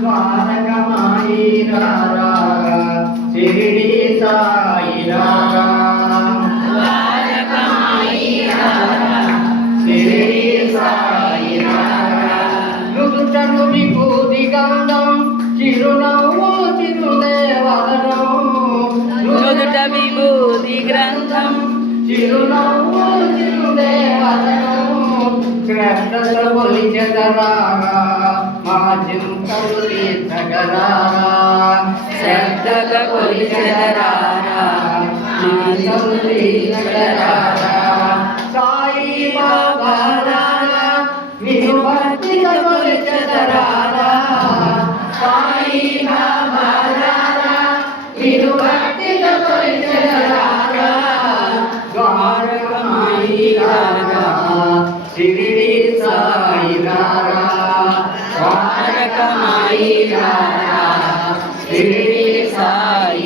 ద్వారకమాయి రారా షిరిడి సాయి రారా ద్వారకమాయి రారా షిరిడి సాయి రారా నుదుటను విభూతి గంధం చిరునవ్వు చిరుదేవదనం నుదుట విభూతి గ్రంథం చిరునవ్వు చిరుదేవదనం శ్రద్ధతో కొలిచెదరాగా మా చింతలు తీర్చగరాగా శ్రద్ధతో కొలిచెదరాగా మా చింతలు తీర్చగరాగా సాయి బాబా రారా నిన్ను భక్తితో కొలిచెదరాగా సాయి బాబా రారా నిన్ను భక్తితో కొలిచెదరాగా ద్వారకమాయి రారా షిరిడి సాయి రారా ద్వారకమాయి రారా షిరిడి